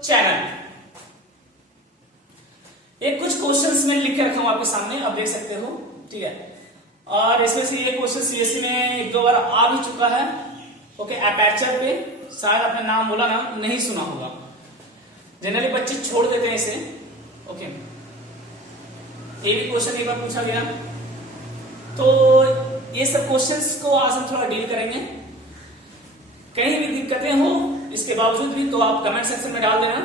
Channel. ये कुछ questions में लिख के रखा हूं आपके सामने, आप देख सकते हो, ठीक है। और इसमें से ये क्वेश्चन सीएससी में एक दो बार आ भी चुका है। ओके, अपर्चर पे शायद आपने नाम बोला ना, नहीं सुना होगा, जनरली बच्चे छोड़ देते हैं इसे। ओके, ये भी क्वेश्चन एक बार पूछा गया, तो ये सब क्वेश्चंस को आज हम थोड़ा डील करेंगे। कहीं भी दिक्कतें हो इसके बावजूद भी तो आप कमेंट सेक्शन में डाल देना।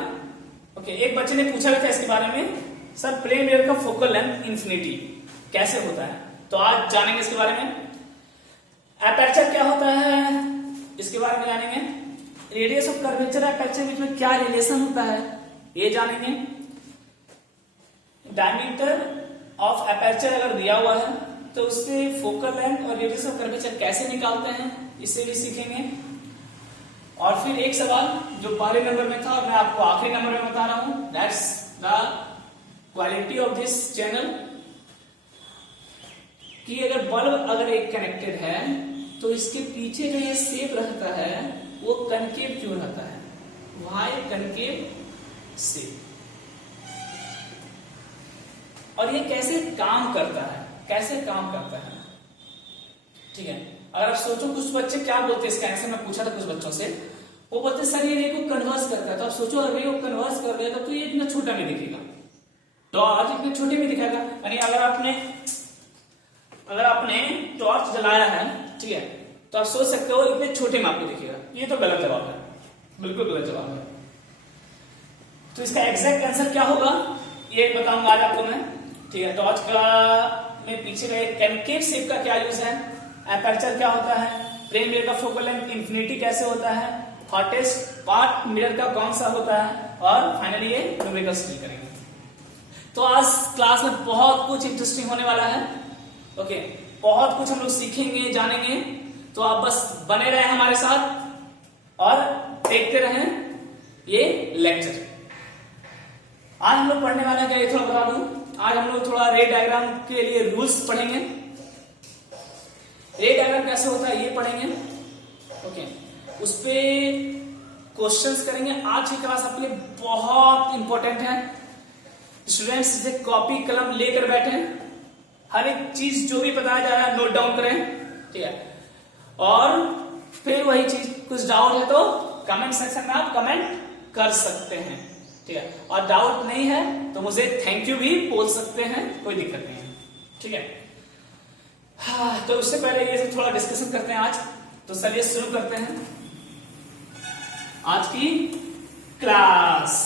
ओके, एक बच्चे ने पूछा था इसके बारे में, सर प्लेन वेव का फोकल लेंथ इंफिनिटी कैसे होता है, तो आज जानेंगे इसके बारे में। अपर्चर क्या होता है इसके बारे में जानेंगे। रेडियस ऑफ कर्वेचर अपर्चर बीच में क्या रिलेशन होता है ये जानेंगे। डायमीटर ऑफ अपर्चर अगर दिया हुआ है तो उससे फोकल लेंथ और रेडियस ऑफ कर्वेचर कैसे निकालते हैं इसे भी सीखेंगे। और फिर एक सवाल जो पहले नंबर में था और मैं आपको आखिरी नंबर में बता रहा हूं, that's the quality of this channel, कि अगर बल्ब अगर एक कनेक्टेड है तो इसके पीछे जो ये शेप रहता है वो कनकेव क्यों रहता है, व्हाई कनकेव शेप, और ये कैसे काम करता है, कैसे काम करता है, ठीक है। अगर आप सोचो कुछ बच्चे क्या बोलते हैं इसका आंसर, मैं पूछा था कुछ बच्चों से, वो बोलते सर ये रे को कन्वर्स करता है, तो आप सोचो अगर रे को कन्वर्स कर रहे तो ये इतना छोटा में दिखेगा, तो आज इतने छोटे में दिखेगा। यानी अगर आपने टॉर्च जलाया है, ठीक है, तो आप सोच सकते हो इतने छोटे में आपको दिखेगा, ये तो गलत जवाब है, बिल्कुल गलत जवाब है। तो इसका एग्जैक्ट आंसर क्या होगा ये बताऊंगा आज आपको मैं, ठीक है। टॉर्च का में पीछे का कनकेव शेप का क्या यूज है, अपर्चर क्या होता है, प्लेन वेव का फोकल लेंथ इंफिनिटी कैसे होता है, हॉटेस्ट पार्ट मिरर का कौन सा होता है, और फाइनली ये न्यूमेरिकल स्किल करेंगे। तो आज क्लास में बहुत कुछ इंटरेस्टिंग होने वाला है। ओके, बहुत कुछ हम लोग सीखेंगे, जानेंगे, तो आप बस बने रहे हमारे साथ और देखते रहें ये लेक्चर। आज हम लोग पढ़ने वाले हैं, थोड़ा बता दूं, आज हम लोग थोड़ा रे डायग्राम के लिए रूल्स पढ़ेंगे, रे डायग्राम कैसे होता है ये पढ़ेंगे। ओके, उस पे क्वेश्चंस करेंगे। आज की क्लास आपके लिए बहुत इंपॉर्टेंट है, स्टूडेंट्स से कॉपी कलम लेकर बैठे, हर एक चीज जो भी बताया जा रहा है नोट डाउन करें, ठीक है। और फिर वही चीज कुछ डाउट है तो कमेंट सेक्शन में आप कमेंट कर सकते हैं, ठीक है। और डाउट नहीं है तो मुझे थैंक यू भी बोल सकते हैं, कोई दिक्कत नहीं है, ठीक है। हाँ, तो उससे पहले ये थोड़ा डिस्कशन करते हैं आज, तो चलिए शुरू करते हैं आज की क्लास।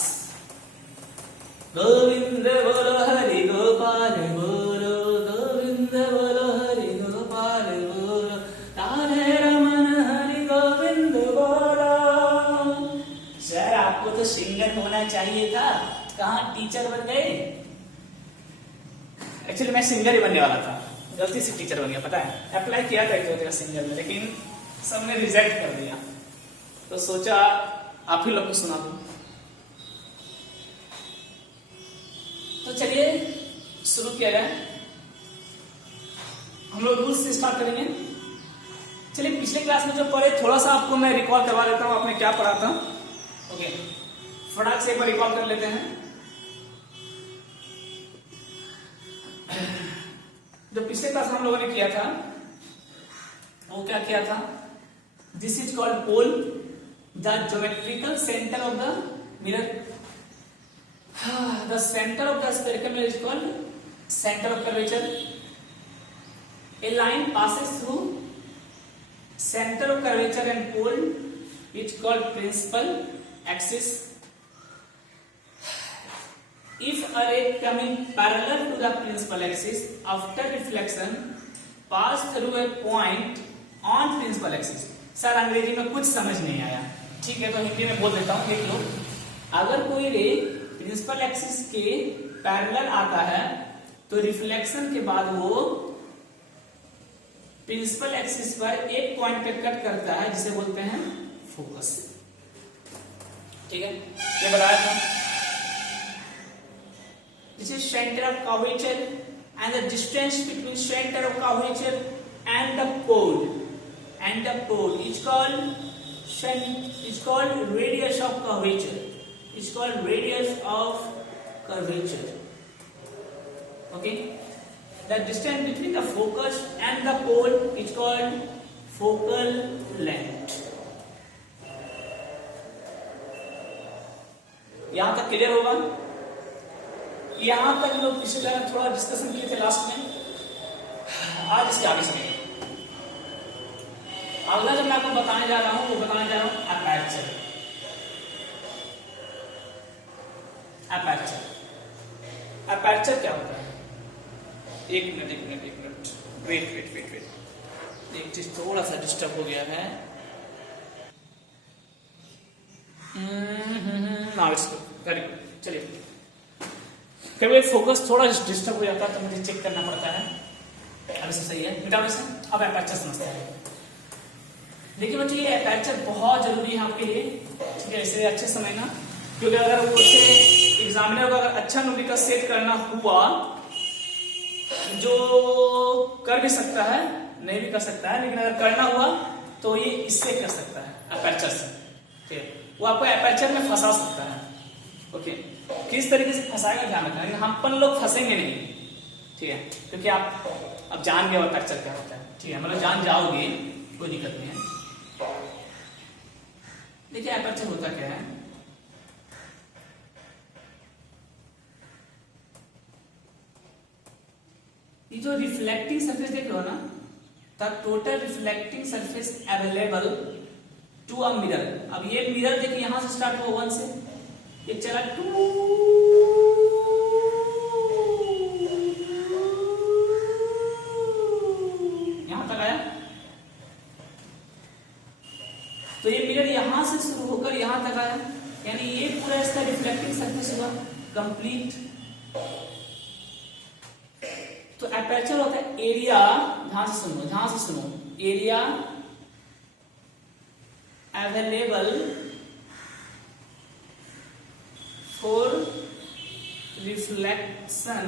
गोविंद बोलो हरि गोपाल बोलो, गोविंद बोलो हरि गोपाल बोलो, राधे रमन हरि गोविंद बोलो। सर आपको तो सिंगर होना चाहिए था, कहाँ टीचर बन गए। एक्चुअली मैं सिंगर ही बनने वाला था, गलती से टीचर बन गया, पता है। अप्लाई किया था एक जगह सिंगर में, लेकिन सबने रिजेक्ट कर दिया, तो सोचा आप ही लोग को सुना दूं। तो चलिए शुरू किया जाए, हम लोग रूल्स से स्टार्ट करेंगे। चलिए पिछले क्लास में जो पढ़े थोड़ा सा आपको मैं रिकॉल करवा देता हूं, आपने क्या पढ़ा था। ओके, फटाक से एक बार रिकॉल कर लेते हैं। जो पिछले क्लास हम लोगों ने किया था वो क्या किया था, this is called pole, the geometrical centre of the mirror, the centre of the spherical mirror is called centre of curvature, a line passes through center of curvature and pole which called principal axis. If a ray coming parallel to the principal axis after reflection pass through a point on principal axis. Sir अंग्रेजी में कुछ समझ नहीं आया, ठीक है, तो हिंदी में बोल देता हूँ, देख लो। अगर कोई रे प्रिंसिपल एक्सिस के पैरेलल आता है तो रिफ्लेक्शन के बाद वो प्रिंसिपल एक्सिस पर एक पॉइंट पे कट करता है जिसे बोलते हैं फोकस, ठीक है, ये बताया था। This is center of curvature and the distance between center of curvature and the pole is called radius of curvature. Is called radius of curvature. Okay, the distance between the focus and the pole is called focal length. यहां तक clear होगा? यहां तक लोग पिछले class थोड़ा discussion किए थे लास्ट में. आज इसके आगे चलेंगे. अगला जो मैं आपको बताने जा रहा हूं वो बताने जा रहा हूं अपर्चर. अपर्चर, अपर्चर क्या होता है? एक मिनट, वेट. एक चीज थोड़ा सा डिस्टर्ब हो गया है. Very good. चलिए, कभी फोकस थोड़ा डिस्टर्ब हो जाता है तो मुझे चेक करना पड़ता है. अभी सब सही है, मिटाओ इसे. अब अपर्चर समझते हैं. देखिए बच्चों, ये अपर्चर बहुत जरूरी है आपके लिए. ठीक है, इसे अच्छे समझना, क्योंकि अगर वो एग्जामिनर को अगर अच्छा न्यूमेरिकल सेट करना हुआ, जो कर भी सकता है, नहीं भी कर सकता है, लेकिन अगर करना हुआ तो ये इससे कर सकता है, अपर्चर से. ठीक है, वो आपको अपर्चर में फंसा सकता है. ओके, किस तरीके से फंसाएंगे ध्यान रखना, लेकिन हम अपन लोग फंसेंगे नहीं. ठीक है, क्योंकि आप अब जान गए अपर्चर क्या होता है. ठीक है, मतलब जान जाओगे, कोई दिक्कत नहीं है. देखिए अपर्चर होता क्या है. ये जो रिफ्लेक्टिंग सरफेस देख रहे हो ना, the total reflecting surface available to a mirror. अब ये मिरर देखिए यहां से स्टार्ट हुआ 1 से, ये चला 2, यहां तक आया. तो ये मिरर यहां से शुरू होकर यहां तक आया, यानी ये पूरा इसका रिफ्लेक्टिंग सरफेस हुआ कंप्लीट. तो अपर्चर होता है एरिया, ध्यान से सुनो, area available for reflection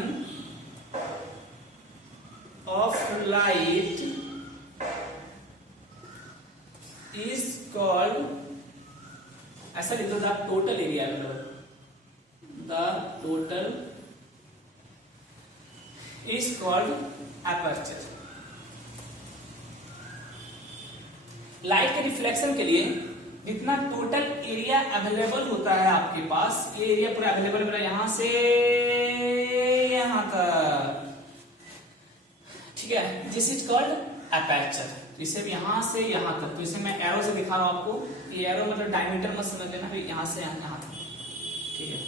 of light is called, ऐसा लिख दो, the total area available, the total is called aperture. Light के रिफ्लेक्शन के लिए जितना टोटल एरिया अवेलेबल होता है आपके पास, ये एरिया पूरा अवेलेबल मेरा यहां से यहां तक. ठीक है, दिस इज कॉल्ड अपर्चर. इसे भी यहां से यहां तक, तो इसे मैं एरो से दिखा रहा हूं आपको. ये एरो मतलब डायमीटर मत समझ लेना, यहां से यहां तक. ठीक है,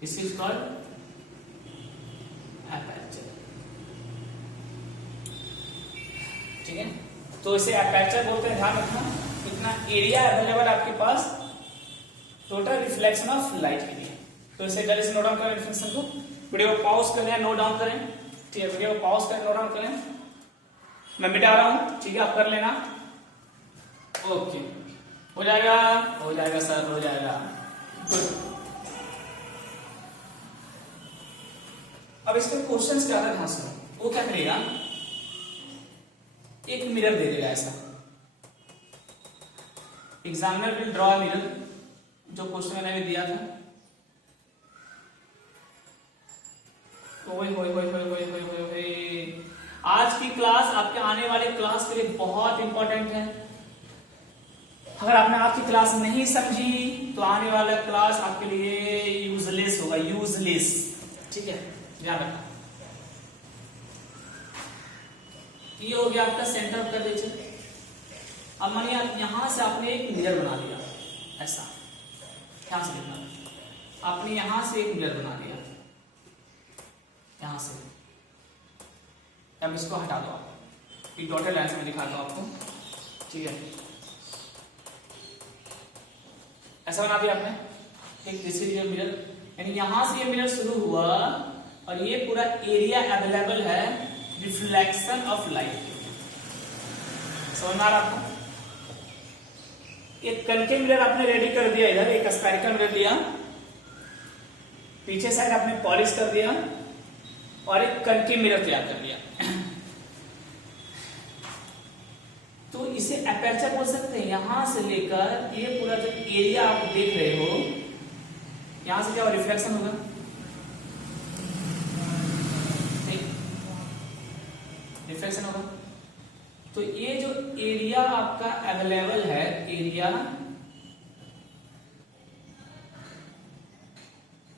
दिस इज कॉल्ड अपर्चर. ठीक है, तो इसे अपर्चर बोलते हैं. ध्यान रखना, इतना एरिया अवेलेबल आपके पास टोटल रिफ्लेक्शन ऑफ लाइट के लिए. तो इसे जल्दी से नोट डाउन करें डिफिनेशन को. वीडियो को पॉज कर लें, नोट डाउन करें. ठीक है, वीडियो को पॉज करें, नोट डाउन करें. मैं मिटा रहा हूं. ठीक है, आप कर लेना. ओके, हो जाएगा सर, हो जाएगा. गुड. अब इसके क्वेश्चंस क्या है, ध्यान से. वो क्या करेगा, एक मिरर दे देगा ऐसा. एग्जामिनर विल ड्रॉ मिरर, जो क्वेश्चन मैंने भी दिया था. आज की क्लास आपके आने वाले क्लास के लिए बहुत इंपॉर्टेंट है. अगर आपने आज की क्लास नहीं समझी तो आने वाला क्लास आपके लिए यूजलेस होगा, यूजलेस. ठीक है, ध्यान रखना. ये हो गया आपका सेंटर ऑफ कर्वेचर. अब मानिए यहां से आपने एक मिरर बना दिया ऐसा, ध्यान से देखना. आपने यहां से एक मिरर बना दिया, यहां से. अब इसको हटा दो आप, एक डॉटेड लाइन से मैं दिखाता हूं आपको. ठीक है, ऐसा बना दिया आपने. एक दिस इज योर मिरर, यानी यहां से ये मिरर शुरू हुआ और ये पूरा एरिया अवेलेबल है रिफ्लेक्शन ऑफ लाइट. समझ में आ रहा आपको? एक कनकेव मिरर आपने रेडी कर दिया, इधर एक स्फेरिकल मिरर लिया, पीछे साइड आपने पॉलिश कर दिया और एक कनकेव मिरर तैयार कर लिया. तो इसे अपर्चर बोल सकते हैं. यहां से लेकर ये पूरा जो एरिया आप देख रहे हो, यहां से क्या रिफ्लेक्शन होगा, रिफ्लेक्शन होगा। तो ये जो एरिया आपका अवेलेबल है, एरिया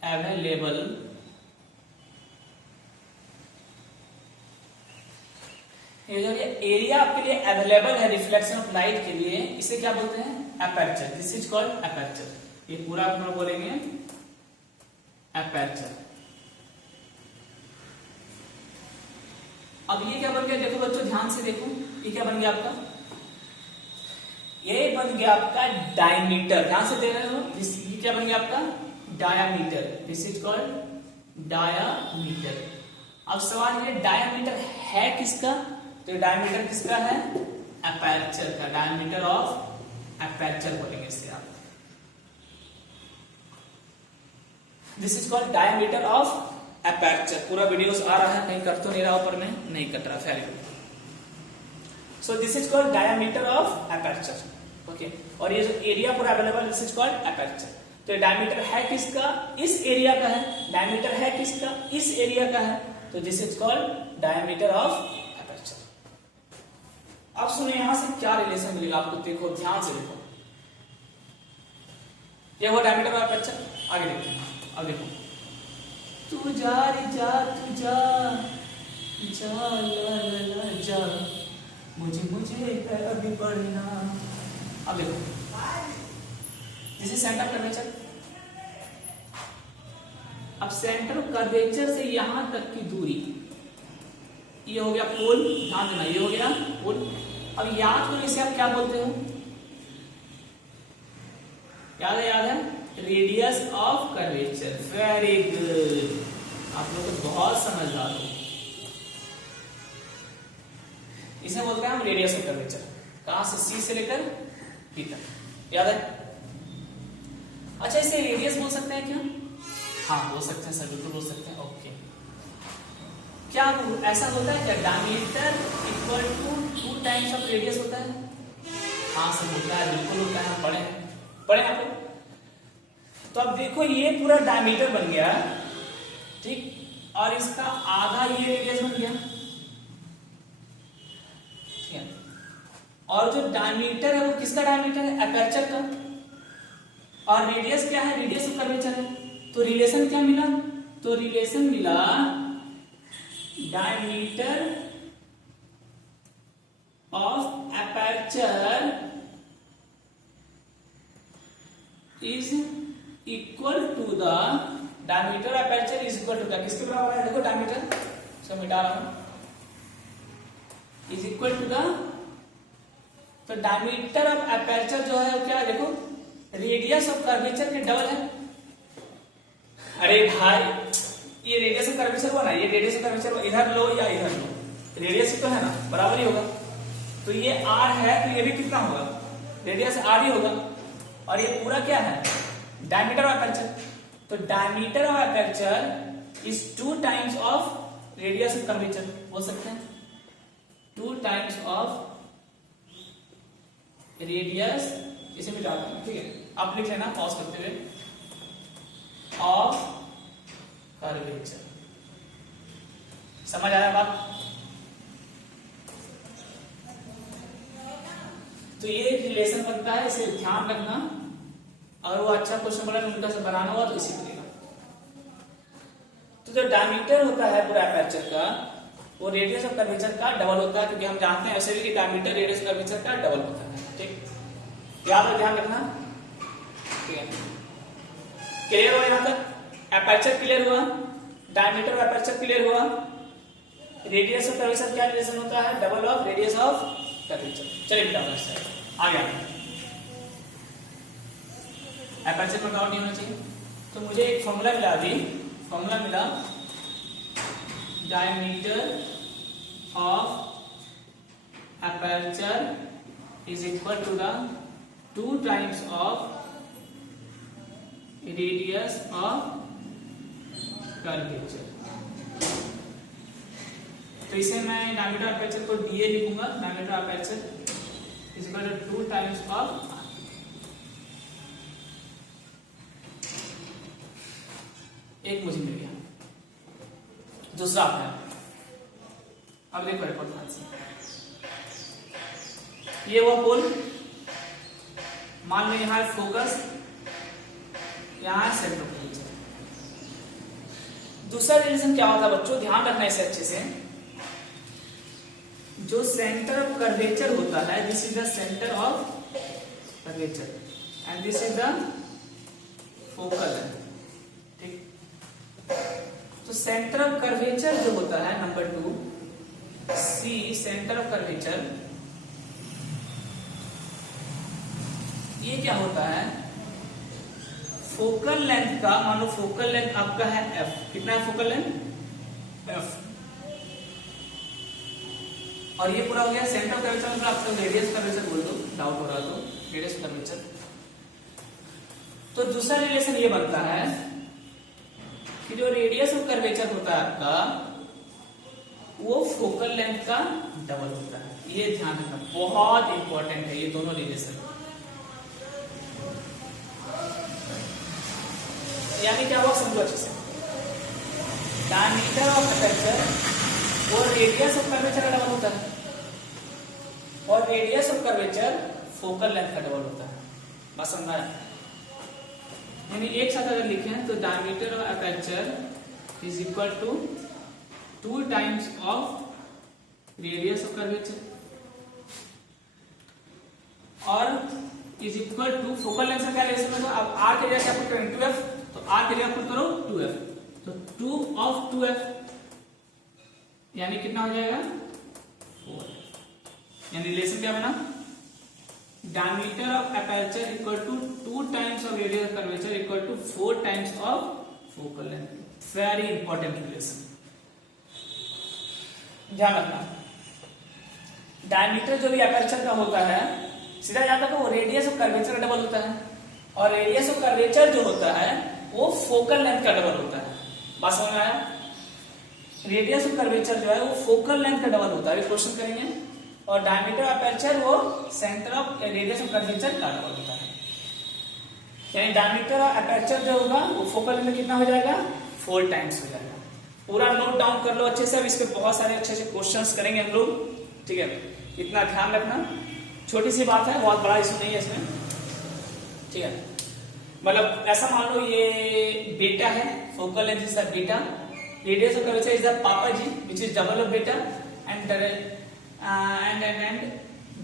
अवेलेबल, ये जो एरिया आपके लिए अवेलेबल है रिफ्लेक्शन ऑफ लाइट के लिए, इसे क्या बोलते हैं, aperture. This is called aperture. ये पूरा अपना बोलेंगे एपर्चर। अब ये क्या बन गया, देखो बच्चों ध्यान से देखो, ये क्या बन गया आपका, ये बन गया आपका डायमीटर। ध्यान से देख रहे हो, ये क्या बन गया आपका, diameter. This is called diameter. अब सवाल ये डायामीटर है किसका, तो डायमीटर किसका है, एपर्चर का। डायमीटर ऑफ एपर्चर बोलेंगे इसे आप। This is called diameter of aperture. पूरा वीडियोस आ रहा है, कहीं कर तो नहीं रहा, ऊपर में नहीं कट रहा, very good. So this is called diameter of aperture, okay. और ये जो एरिया पूरा available, this is called aperture. तो डायमीटर है किसका, इस एरिया का है। डायमीटर है किसका, इस एरिया का है, तो this is called diameter of aperture. अब सुनिए यहां से क्या रिलेशन मिलेगा आपको, देखो ध्यान से देखो। ये वो डायमीटर ऑफ एपर्चर, आगे देखो, आगे देखो। तू जा रे जा, तू जा जा ला ला ला जा, मुझे है अभी बढ़ना। अब देखो, दिस इज सेंटर कर्वेचर। अब सेंटर कर्वेचर से यहां तक की दूरी, ये हो गया पोल, ध्यान देना, ये हो गया पोल। अब याद करो इसे आप क्या बोलते हो, याद है, radius of curvature. Very good, आप लोग तो बहुत समझदार हो। इसे बोलते हैं हम रेडियस ऑफ कर्वेचर। कहां से, सी से लेकर बी तक, याद है। अच्छा, इसे रेडियस बोल सकते हैं क्या, हाँ बोल सकते हैं सर, बिल्कुल बोल सकते हैं, ओके। क्या ऐसा होता है क्या, diameter equal to 2 times of radius होता है, हाँ सर होता है, बिल्कुल होता है, हम पढ़े आप लोग। तो अब देखो ये पूरा डायमीटर बन गया, ठीक, और इसका आधा ये रेडियस बन गया, ठीक है। और जो डायमीटर है वो किसका डायमीटर है, एपर्चर का। और रेडियस क्या है, रेडियस ऑफ कर्वेचर है। तो रिलेशन क्या मिला, तो रिलेशन मिला diameter of aperture is equal to the diameter of aperture is equal to the, किसके बराबर है, देखो डायमीटर से मिटा रहा हूं, इज इक्वल टू द, तो डायमीटर ऑफ एपर्चर जो है वो क्या है, देखो रेडियस ऑफ कर्वेचर के डबल है। अरे भाई ये रेडियस ऑफ कर्वेचर हुआ ना, ये रेडियस ऑफ कर्वेचर इधर लो या इधर लो, रेडियस ही तो है ना, बराबर ही होगा। तो ये r है, तो ये भी कितना होगा, रेडियस r ही होगा। और ये पूरा क्या है, डायमीटर ऑफ एपर्चर। तो diameter of aperture is 2 times of radius of curvature, बोल सकते हैं 2 टाइम्स ऑफ रेडियस, इसे मिटा दें, ठीक है। आप लिख लेना पॉज करते हुए, ऑफ कर्वेचर। समझ आया बात। तो ये एक रिलेशन बनता है, इसे ध्यान रखना। अगर वो अच्छा क्वेश्चन बना उनका से बनाना हुआ तो इसी करेगा। तो जो डायमीटर होता है पूरा एपर्चर का, वो रेडियस ऑफ कर्वेचर का डबल होता है, क्योंकि हम जानते हैं ऐसे भी कि डायमीटर रेडियस ऑफ कर्वेचर का डबल होता है, ठीक। याद है, ध्यान रखना, ठीक है। क्लियर हुआ यहां तक, एपर्चर क्लियर हुआ, डायमीटर ऑफ एपर्चर क्लियर हुआ, रेडियस ऑफ कर्वेचर क्या रिलेशन होता है, double of radius of curvature. चलिए बेटा आ गया, एपर्चर में डाउट नहीं होना चाहिए। तो मुझे एक फॉर्मूला मिला, अभी फॉर्मूला मिला, diameter of aperture is equal to the 2 times of radius of curvature. तो इसे मैं डायमीटर ऑफ एपर्चर को डीए लिखूंगा, diameter of aperture is equal to 2 times of, एक मुझे मिल गया। दूसरा आता है, अब देखो रिपोर्ट ध्यान से, ये वो पोल, मान लो यहां फोकस, यहां सेंटर ऑफ कर्वेचर। दूसरा रिलेशन क्या होता है बच्चों, ध्यान रखना इसे अच्छे से, जो सेंटर ऑफ कर्वेचर होता है, this is the centre of curvature and this is the focal length, ठीक। तो सेंटर ऑफ कर्वेचर जो होता है number 2 C, centre of curvature, ये क्या होता है, फोकल लेंथ का, मान लो फोकल लेंथ आपका है f, कितना है फोकल लेंथ f, और ये पूरा हो गया सेंटर ऑफ कर्वेचर, मतलब आप रेडियस कर्वेचर बोल दो, डाउट हो रहा तो रेडियस कर्वेचर। तो दूसरा रिलेशन ये बनता है कि जो रेडियस ऑफ कर्वेचर होता है आपका, वो फोकल लेंथ का डबल होता है। ये ध्यान रखना, बहुत इंपॉर्टेंट है ये दोनों रिलेशन। यानी क्या हुआ समझो अच्छे से, डायमीटर ऑफ अपर्चर और रेडियस ऑफ कर्वेचर का डबल होता है, और radius of curvature focal length का डबल होता है। बस समझ आया? यानी एक साथ अगर लिखें तो diameter of aperture is equal to 2 times of radius of curvature और is equal to focal length से क्या रिलेशन होगा, अब r के जगह क्या पुट करेंगे 2f, तो r के जगह पुट करो 2f, तो 2 of 2f यानी कितना हो जाएगा 4। यानी रिलेशन क्या बना, diameter of aperture equal to 2 times of radius of curvature equal to 4 times of focal length. Very important relation, ध्यान रखना। डायमीटर जो भी अपर्चर का होता है सीधा जाता है वो रेडियस ऑफ कर्वेचर का डबल होता है, और रेडियस ऑफ कर्वेचर जो होता है वो फोकल लेंथ का डबल होता है। बात समझ में आया? रेडियस ऑफ कर्वेचर जो है वो फोकल लेंथ का डबल होता है, क्वेश्चन करेंगे, और डायमीटर ऑफ अपर्चर वो centre of radius of curvature का डबल होता है। यानी डायमीटर ऑफ अपर्चर जो होगा वो फोकल लेंथ कितना हो जाएगा 4 टाइम्स हो जाएगा। पूरा नोट डाउन कर लो अच्छे से, अब इस पे बहुत सारे अच्छे अच्छे क्वेश्चंस करेंगे हम लोग, ठीक है। इतना ध्यान रखना, छोटी सी बात है, बहुत बड़ा इशू नहीं है इसमें, ठीक है। मतलब ऐसा मान लो ये बीटा है, फोकल लेंथ इज द बीटा, radius of curvature is the पापा जी व्हिच इज डबल ऑफ बीटा, and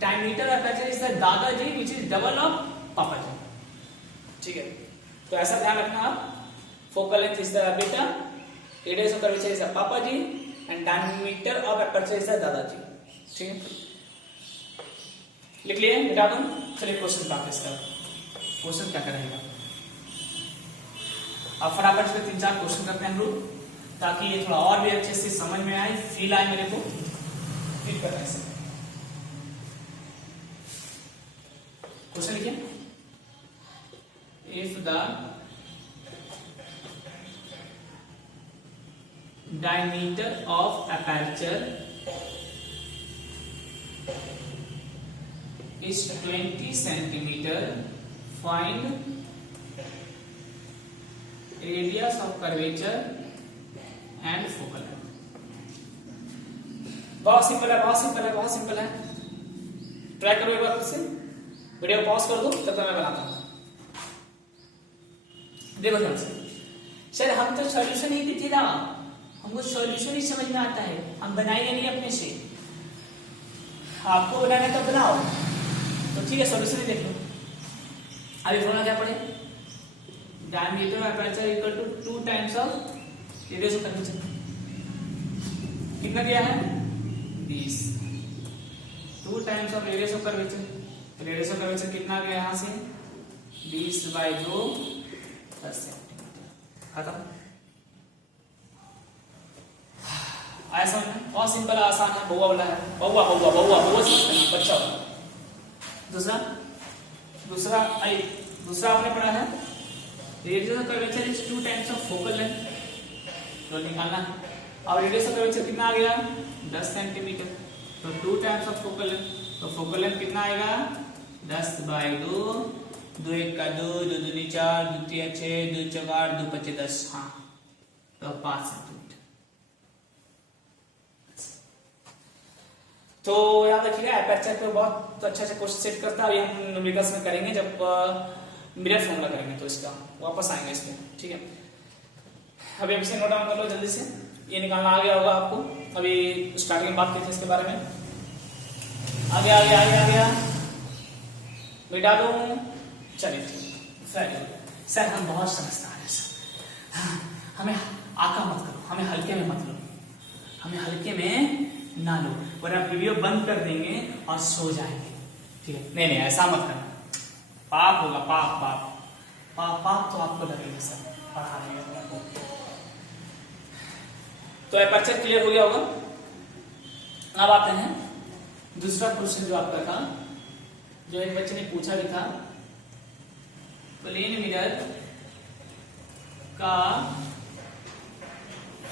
diameter of aperture is the दादा जी व्हिच इज डबल ऑफ पापा जी, ठीक है। तो ऐसा ध्यान रखना आप, फोकल लेंथ इज द बीटा, radius of curvature is the पापा जी and diameter of aperture is the दादा जी, ठीक है। लिख लिए बेटा तुम, चलिए क्वेश्चन प्रैक्टिस करो। क्वेश्चन क्या करेंगे अब फटाफट से 3-4 क्वेश्चन करते हैं हम लोग, ताकि ये थोड़ा और भी अच्छे से समझ में आए, फील आए मेरे को, फील करने से। क्वेश्चन लिखिए, if the diameter of aperture is 20 centimeter, find radius of curvature and focal length। बहुत सिंपल है, बहुत सिंपल है, बहुत सिंपल है। ट्राई करो एक बार फिर से, वीडियो पॉज कर दो तब तक मैं बनाता हूं। देखो ध्यान से, सर हम तो सॉल्यूशन ही देते ना, हमको सॉल्यूशन ही समझ में आता है, हम बनाएंगे नहीं अपने से, आपको बनाना तो बनाओ, तो ठीक है सॉल्यूशन ही देख लो। अभी फॉर्मूला क्या पढ़े, diameter of aperture equal to 2 times of radius of curvature, कितना दिया है 20, 2 times of radius of curvature, radius of curvature कितना आ गया यहां से 20/2 10 सेंटीमीटर, खत्म। आया समझ में? बहुत सिंपल आसान है, बउआ वाला है, बउआ बउआ बउआ बउआ समझते बच्चा वाला। दूसरा आपने पढ़ा है radius of curvature is 2 times of focal length, तो निकालना है। और रेडियस ऑफ कर्वेचर कितना आ गया 10 सेंटीमीटर, तो 2 टाइम्स ऑफ फोकल लेंथ, तो फोकल लेंथ कितना आएगा 10/2, 2 1 का 2, 2 दूनी 4, 2 3 6, 2 4 8, 2 5 10। हाँ 5 सेंटीमीटर। तो याद रखिएगा एपर्चर पे बहुत अच्छा से क्वेश्चन सेट करता है। अभी हम न्यूमेरिकल्स में करेंगे जब मिरर फॉर्मूला करेंगे तो इसका वापस आएंगे इसमें, ठीक है। अभी इसे नोट डाउन कर लो जल्दी से, ये निकालना आ गया होगा आपको। अभी स्टार्टिंग में बात की थी इसके बारे में। आ गया बेटा दूं, चलिए सर हम बहुत समझदार हैं सर, हमें आका मत करो, हमें हल्के में मत लो, हमें हल्के में ना लो, वरना वीडियो बंद कर देंगे और सो जाएंगे, ठीक है। नहीं ऐसा मत करना, पाप होगा, पाप पाप पाप पाप तो आपको लगेगा सर पढ़ाने में आपको। तो एपर्चर क्लियर हो गया होगा। अब आते हैं दूसरा क्वेश्चन जो आपका था, जो एक बच्चे ने पूछा भी था, प्लेन मिरर का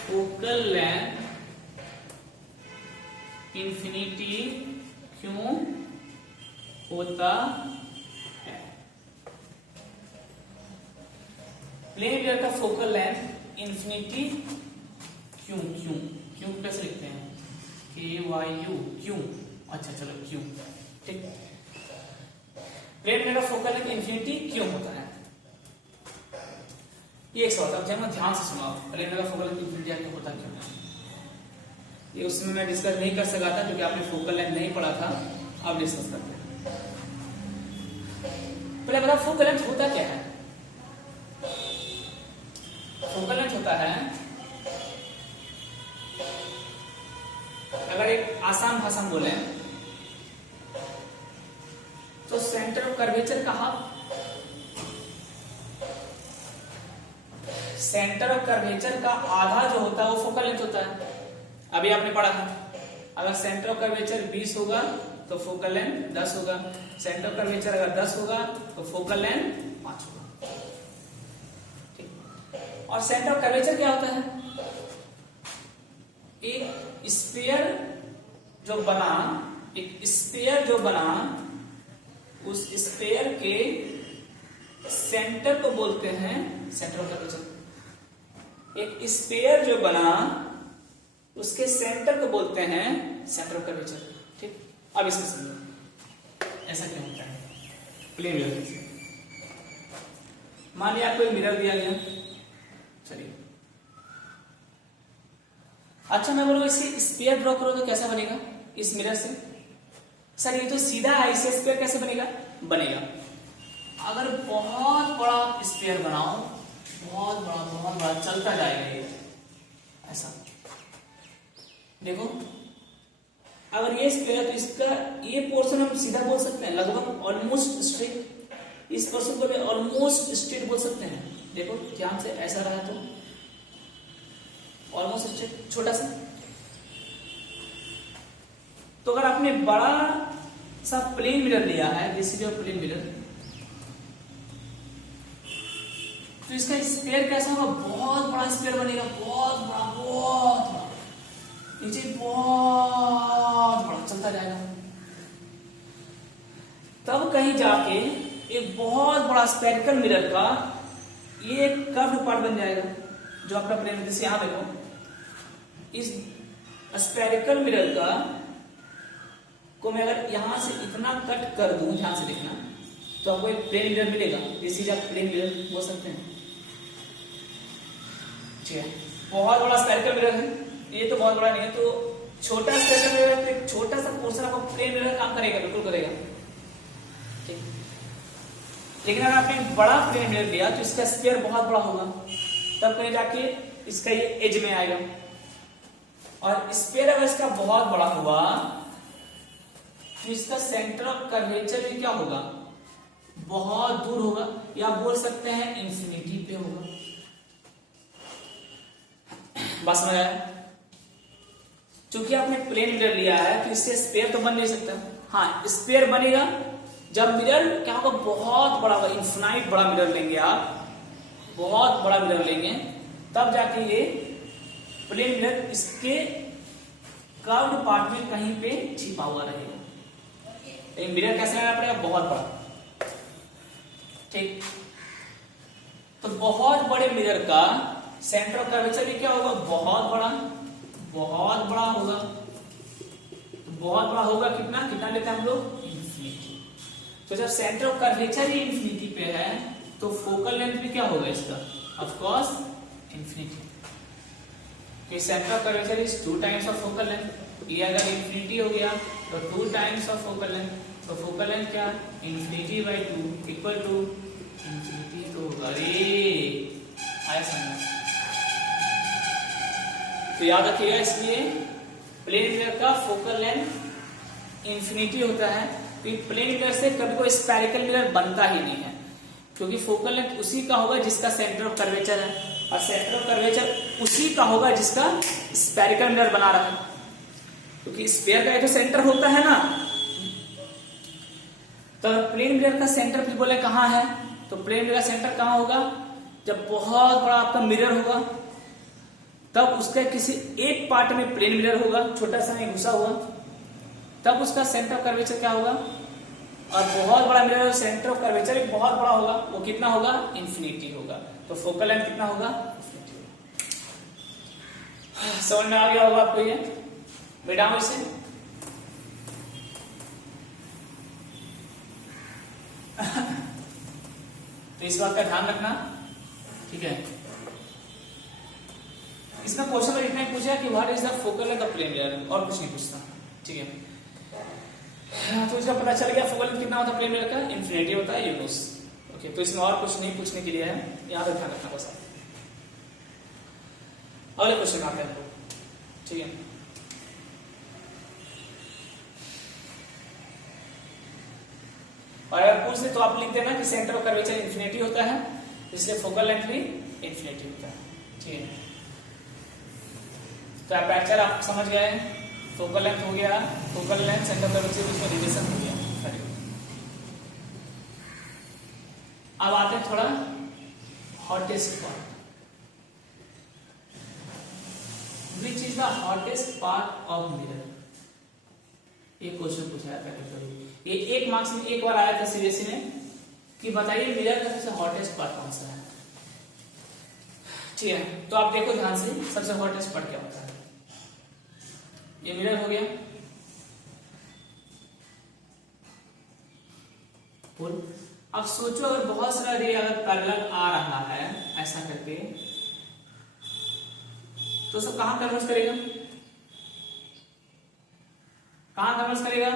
फोकल लेंथ इंफिनिटी क्यों होता है। प्लेन मिरर का फोकल लेंथ इंफिनिटी क्यों कैसे लिखते हैं, KYU क्यों, अच्छा चलो क्यों, ठीक। प्लेन मिरर का फोकल लेंथ इंफिनिटी क्यों होता है, ये एक सवाल था, ध्यान से सुनो। प्लेन मिरर का फोकल लेंथ इंफिनिटी क्यों होता क्यों, ये उसमें मैं डिस्कस नहीं कर सका था क्योंकि आपने फोकल लेंथ नहीं पढ़ा था। अब डिस्कस करते हैं। पहले बता फोकल लेंथ होता क्या है। फोकल लेंथ होता है, अगर एक आसान भाषा में बोले तो सेंटर ऑफ कर्वेचर का हाफ, सेंटर ऑफ कर्वेचर का आधा जो होता है वो फोकल लेंथ होता है। अभी आपने पढ़ा था, अगर सेंटर ऑफ कर्वेचर 20 होगा तो फोकल लेंथ 10 होगा, सेंटर ऑफ कर्वेचर अगर 10 होगा तो फोकल लेंथ 5 होगा, ठीक। और सेंटर ऑफ कर्वेचर क्या होता है, एक स्फीयर जो बना उस स्फीयर के सेंटर को बोलते हैं सेंटर ऑफ कर्वेचर। एक स्फीयर जो बना उसके सेंटर को बोलते हैं सेंटर ऑफ कर्वेचर, ठीक। अब इसको समझो ऐसा क्यों होता है। प्लेन मिरर से मान लिया आपको एक मिरर दिया गया, चलिए अच्छा मैं बोलूँ इसे स्फीयर ड्रॉ करो तो कैसा बनेगा इस मिरर से, सर ये तो सीधा है, इससे स्फीयर कैसे बनेगा, अगर बहुत बड़ा स्फीयर बनाओ, बहुत बड़ा चलता जाएगा ये ऐसा, देखो अगर ये स्फीयर है तो इसका ये पोर्शन हम सीधा बोल सकते हैं, लगभग ऑलमोस्ट स्ट्रेट, इस पोर्शन को भी ऑलमोस्ट स्ट्रेट बोल सकते हैं। देखो ध्यान से, ऐसा रहा तो ऑलमोस्ट स्ट्रेट, छोटा सा। तो अगर आपने बड़ा सा प्लेन मिरर लिया है, this is your plane mirror, तो इसका स्फीयर कैसा होगा, बहुत बड़ा स्फीयर बनेगा, बहुत बड़ा नीचे बहुत बड़ा चलता जाएगा। तब कहीं जाके एक बहुत बड़ा स्फेरिकल मिरर का ये कर्व पार्ट बन जाएगा, जो आपका प्लेन, जैसे यहां देखो, इस स्फेरिकल मिरर का को मैं अगर यहां से इतना कट कर दूं, ध्यान से देखना, तो आपको एक प्लेन मिरर मिलेगा, जिसे आप प्लेन मिरर बोल सकते हैं, ठीक है। बहुत बड़ा स्फेरिकल मिरर है, ये तो बहुत बड़ा नहीं है, तो छोटा स्फेरिकल मिरर है, तो एक छोटा सा पोर्शन आपको प्लेन मिरर काम करेगा, बिल्कुल करेगा, ठीक। लेकिन अगर आपने बड़ा प्लेन मिरर लिया तो इसका स्फीयर बहुत बड़ा होगा, तब कहीं जाके इसका ये एज में आएगा, और स्फीयर अगर इसका बहुत बड़ा हुआ तो इसका सेंटर ऑफ कर्वेचर भी क्या होगा, बहुत दूर होगा, या बोल सकते हैं इंफिनिटी पे होगा। बस में आया, चूंकि आपने प्लेन मिरर लिया है तो इससे स्फीयर तो बन नहीं सकता। हाँ, स्फीयर बनेगा जब मिरर क्या होगा, बहुत बड़ा होगा, इन्फिनाइट बड़ा मिरर लेंगे आप, बहुत बड़ा मिरर लेंगे, तब जाके ये प्लेन मिरर इसके कर्व्ड पार्ट में कहीं पे छिपा हुआ रहेगा। मिरर कैसे लगाना पड़ेगा, बहुत बड़ा, ठीक। तो बहुत बड़े मिरर का सेंटर ऑफ कर्वेचर भी क्या होगा, बहुत बड़ा होगा। तो बहुत बड़ा होगा कितना लेते हैं हम लोग, इंफिनिटी। तो जब सेंटर ऑफ कर्वेचर ही इंफिनिटी पे है तो फोकल लेंथ भी क्या होगा इसका, ऑफ कोर्स इंफिनिटी। कि centre of curvature is 2 times of focal length. ये अगर इंफिनिटी हो गया तो 2 टाइम्स ऑफ फोकल लेंथ, तो फोकल लेंथ क्या, infinity by 2 equal to infinity. तो अरे आया समझ। तो याद रखिएगा, इसलिए प्लेन मिरर का फोकल लेंथ इंफिनिटी होता है। तो प्लेन मिरर से कभी कोई स्फेरिकल मिरर बनता ही नहीं है, क्योंकि फोकल लेंथ उसी का होगा जिसका सेंटर ऑफ कर्वेचर है, और सेंटर ऑफ कर्वेचर उसी का होगा जिसका स्फेरिकल मिरर बना रहा है। क्योंकि स्फीयर का ये तो सेंटर होता है ना। तो प्लेन मिरर का सेंटर फिर बोले कहाँ है, तो प्लेन मिरर का सेंटर कहाँ होगा, जब बहुत बड़ा आपका मिरर होगा तब उसका किसी एक पार्ट में प्लेन मिरर होगा, छोटा सा में घुसा हुआ, तब उसका सेंटर ऑफ कर्वेचर क्या होगा, और बहुत बड़ा मिरर सेंटर ऑफ कर्वेचर एक बहुत बड़ा होगा, वो कितना होगा, इंफिनिटी होगा। तो फोकल लेंथ कितना होगा, इंफिनिटी होगा। समझ में आ गया होगा आपको ये, मिटाओ इसे। तो इस बात का ध्यान रखना, ठीक है। इसमें क्वेश्चन में इतना ही पूछा कि what is the focal length of plane mirror, और कुछ नहीं पूछता, ठीक है। तो इसका पता चल गया फोकल लेंथ कितना होता है प्लेन मिरर का, इंफिनिटी होता है, यूनोस। ओके, तो इसमें और कुछ नहीं पूछने के लिए है, यहां पे ध्यान रखना बस। अगले क्वेश्चन आते हैं, ठीक है। और अगर पूछ दे तो आप लिख देना कि सेंटर ऑफ कर्वेचर इंफिनिटी होता है, इसलिए फोकल लेंथ भी इंफिनिटी होता है, ठीक है। तो अपर्चर आप समझ गए, फोकल लेंथ हो गया, focal length centre of curvature बीच में रिलेशन हो गया। अब आते हैं थोड़ा hottest part. Which is the hottest part of mirror, ये क्वेश्चन पूछा जाता है। ये 1 मार्क्स में एक बार आया था सीबीएसई में कि बताइए मिरर का सबसे हॉटेस्ट पार्ट कौन सा है, ठीक है। तो आप देखो ध्यान से, सबसे हॉटेस्ट पार्ट क्या होता है। ये मिरर हो गया, फुल। अब सोचो अगर बहुत सारा रे अगर पैरेलल आ रहा है ऐसा करके, तो सब कहां कन्वर्स करेगा, कहां कन्वर्स करेगा,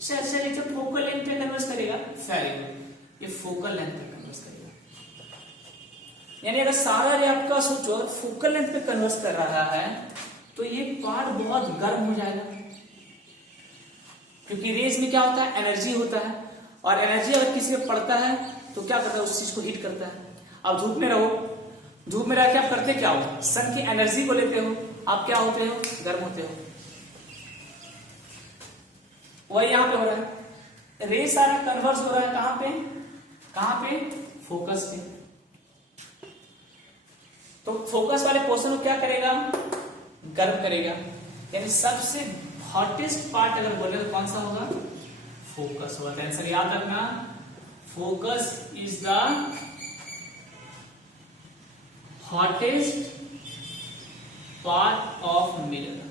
चलिए तो फोकल लेंथ पे कन्वर्स करेगा, वेरी गुड, ये फोकल लेंथ पे कन्वर्स करेगा। यानी अगर सारा रे आपका सोचो फोकल लेंथ पे कन्वर्स कर रहा है तो ये पार्ट बहुत गर्म हो जाएगा, क्योंकि रेज में क्या होता है, एनर्जी होता है, और एनर्जी अगर किसी पे पड़ता है तो क्या करता है, उस चीज को हीट करता है। अब धूप में रहो, धूप में रह के आप करते क्या हो, सन की एनर्जी को लेते हो, आप क्या होते हो, गर्म होते हो। वही यहां पे हो रहा है, रे सारा कन्वर्स हो रहा है कहां पे, कहां पे, फोकस पे। तो फोकस वाले पोर्शन को क्या करेगा, गर्म करेगा। यानी सबसे हॉटेस्ट पार्ट अगर बोले तो कौन सा होगा, फोकस होगा। तो आंसर याद रखना, focus is the hottest part of mirror.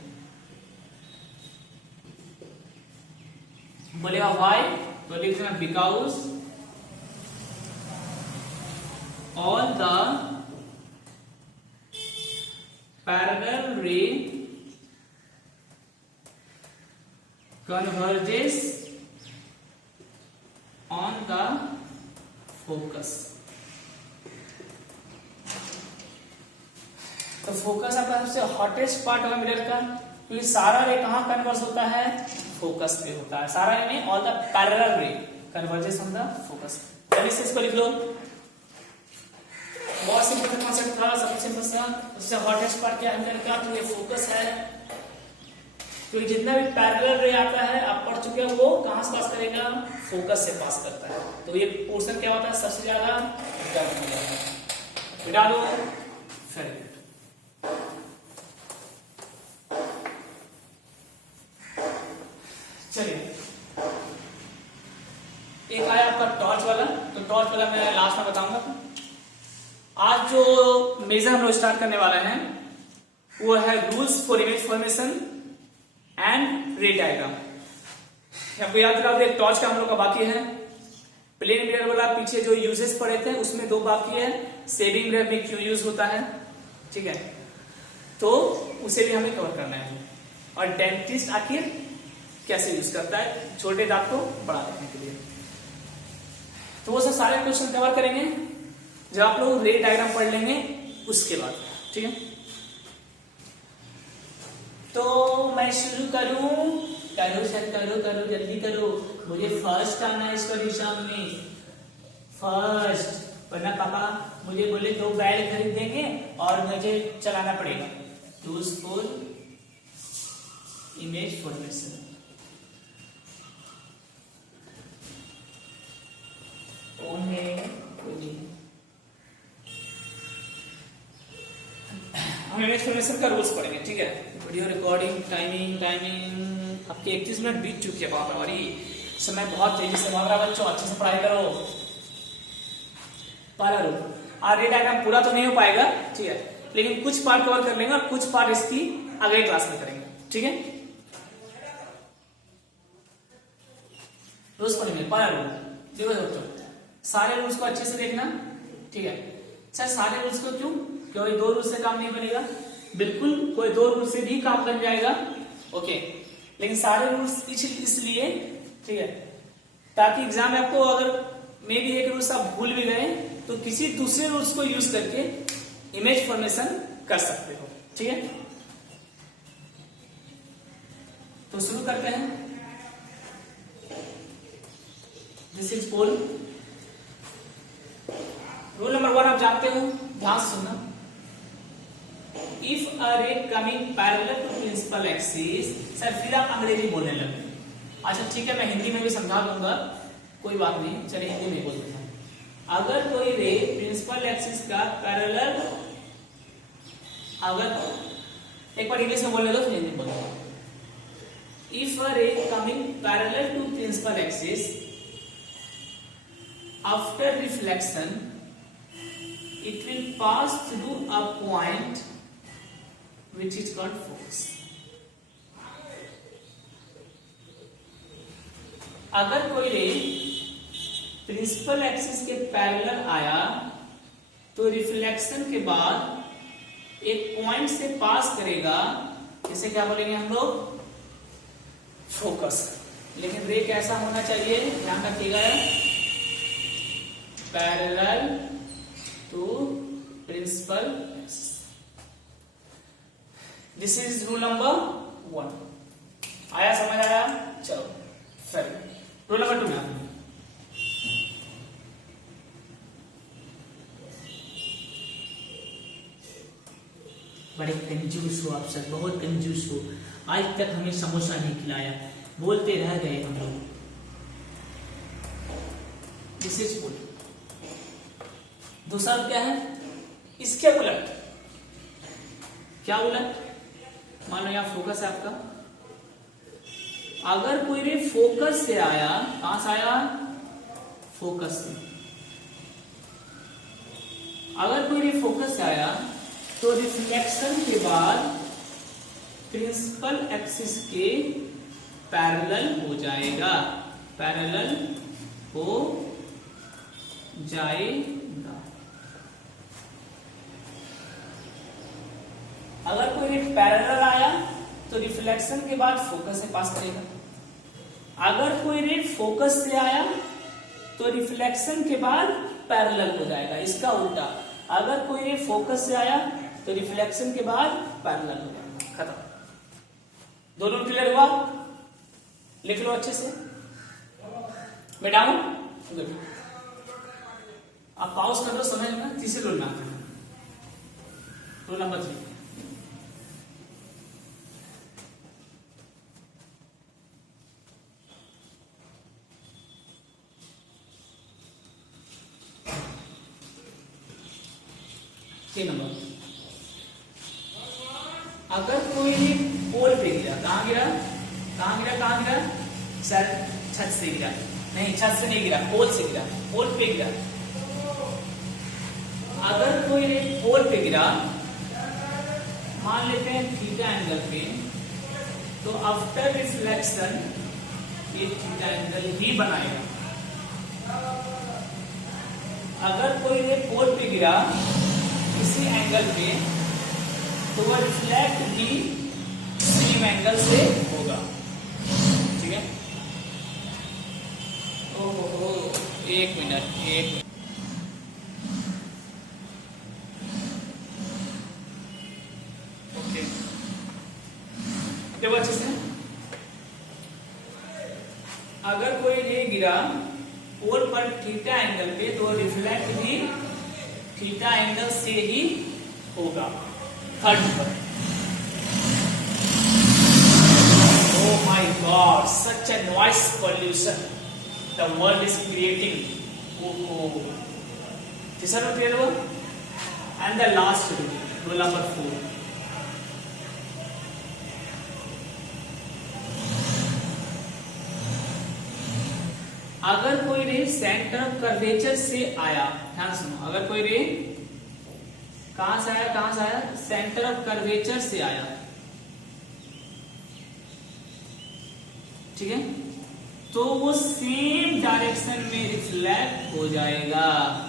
बोलेगा व्हाई, तो लिख देना बिकॉज ऑल द पैरेलल रे converges on the focus। तो फोकस आपका सबसे हॉटेस्ट पार्ट होगा मिरर का, क्योंकि सारा रे कहां कन्वर्स होता है, फोकस पे होता है। सारा रे में ऑल द पैरेलल रे कन्वर्जेस ऑन द फोकस। चलिए इसको लिख लो, बहुत सिंपल कॉन्सेप्ट था, सबसे सिंपल सा। उससे हॉटेस्ट पार्ट क्या है मिरर का, तो ये फोकस है, क्योंकि जितना भी पैरेलल रे आता है आप पढ़ चुके हैं, वो कहां से पास करेगा, फोकस से पास करता है। तो ये पोर्शन क्या होता है, सबसे ज्यादा गर्म हो जाता है। मिटा दो, वेरी गुड। चलिए एक आया आपका टॉर्च वाला, तो टॉर्च वाला मैं लास्ट में बताऊंगा। आज जो मेजर हम लोग स्टार्ट करने वाले हैं वो है rules for image formation and रे डायग्राम। आपको याद दिला दो, एक टॉर्च का हम लोग का बाकी है, प्लेन मिरर वाला पीछे जो यूजेस पड़े थे उसमें 2 बाकी है, सेविंग मिरर में क्यों यूज होता है, ठीक है, तो उसे भी हमें कवर करना है। और डेंटिस्ट आखिर कैसे यूज करता है छोटे दांत को बड़ा देखने के लिए, तो वो सब सारे क्वेश्चन कवर करेंगे जब आप लोग रे डायग्राम पढ़ लेंगे उसके बाद, ठीक है। तो मैं शुरू करूं? करो सर, करो जल्दी करो, मुझे फर्स्ट आना है इसको एग्जाम में, फर्स्ट, वरना पापा मुझे बोले 2 बैल खरीद देंगे और मुझे चलाना पड़ेगा। टूल्स फॉर इमेज फॉर्मेशन, कौन है? हम इमेज फॉर्मेशन का रूल्स पढ़ेंगे, ठीक है। वीडियो रिकॉर्डिंग टाइमिंग आपके 31 मिनट बीत चुकी है बाप रे, समय बहुत तेजी से भाग रहा है बच्चों, अच्छे से पढ़ाई करो। रे डायग्राम पूरा तो नहीं हो पाएगा, ठीक है, लेकिन कुछ पार्ट कवर कर लेंगे और कुछ पार्ट इसकी अगले क्लास में करेंगे, ठीक है। रूल्स पढ़ेंगे, देखो बच्चों, सारे रूल्स को अच्छे से देखना, ठीक है। अच्छा, सारे रूल्स को क्यों? कोई 2 रूल से काम नहीं बनेगा, बिल्कुल कोई 2 रूल से भी काम बन जाएगा, ओके, लेकिन सारे रूल्स इसलिए, ठीक है, ताकि एग्जाम में आपको अगर मे भी एक रूल्स आप भूल भी गए तो किसी दूसरे रूल्स को यूज करके इमेज फॉर्मेशन कर सकते हो, ठीक है। तो शुरू करते हैं। This is pole. Rule number 1 आप जानते हो, ध्यान से सुनना। If a ray coming parallel to principal axis, sir फिर आप अंग्रेजी बोलने लगे, अच्छा ठीक है, मैं हिंदी में भी समझा दूंगा, कोई बात नहीं, चलिए हिंदी में बोलते हैं। अगर कोई रे प्रिंसिपल एक्सिस का पैरेलल, अगर एक बार इंग्लिश में बोलने दो फिर हिंदी बोलते हैं। If a ray coming parallel to principal axis after reflection it will pass through a point which is called focus. अगर कोई रे प्रिंसिपल एक्सिस के पैरेलल आया तो रिफ्लेक्शन के बाद एक पॉइंट से पास करेगा, इसे क्या बोलेंगे हम लोग? फोकस। लेकिन रे कैसा होना चाहिए, ध्यान रखिएगा, parallel to principal axis. This is rule number 1. आया, समझ आया? चलो फिर रूल नंबर 2 में बड़े कंजूस हो आप सर, बहुत कंजूस हो, आज तक हमें समोसा नहीं खिलाया, बोलते रह गए हम लोग। This is good. दूसरा क्या है, इसके उलट, क्या उलट? मान लो यहां फोकस है आपका, अगर कोई रे फोकस से आया, कहां से आया? फोकस से। अगर कोई रे फोकस से आया तो रिफ्लेक्शन के बाद प्रिंसिपल एक्सिस के पैरेलल हो जाएगा, पैरेलल हो जाएगा। अगर कोई रे पैरेलल आया तो रिफ्लेक्शन के बाद फोकस से पास करेगा, अगर कोई रे फोकस से आया तो रिफ्लेक्शन के बाद पैरेलल हो जाएगा, इसका उल्टा, अगर कोई रे फोकस से आया तो रिफ्लेक्शन के बाद पैरेलल हो जाएगा, खत्म। दोनों क्लियर हुआ? लिख लो अच्छे से, बैठाऊं? गुड, आप पॉज कर दो, समझ में। तीसरे रूल में, रूल नंबर 3, नंबर, अगर कोई पोल पे गिरा, कहां गिरा? कहां गिरा? कहां गिरा? सर छत से गिरा, नहीं छत से नहीं गिरा, पोल से गिरा, पोल पे गिरा। अगर कोई रे पोल पे गिरा, मान लेते हैं थीटा एंगल पे, तो आफ्टर रिफ्लेक्शन ये थीटा एंगल ही बनाएगा। अगर कोई रे पोल पे गिरा किसी एंगल पे, तो वह रिफ्लेक्ट भी सेम एंगल से होगा। ठीक है, ओहो, एक मिनट। ओके, देखो अच्छे से, अगर कोई रे गिरा पोल पर थीटा एंगल पे, तो रिफ्लेक्ट भी थीटा एंगल से ही होगा थर्ड पर। Oh my God, such a noise pollution the world is creating. Oh, तीसरा रूल क्लियर हुआ, and the last rule number 4. अगर कोई रे सेंटर ऑफ कर्वेचर से आया, ध्यान सुनो, अगर कोई रे कहां से आया, सेंटर ऑफ कर्वेचर से आया, ठीक है, तो वो सेम डायरेक्शन में रिफ्लेक्ट हो जाएगा।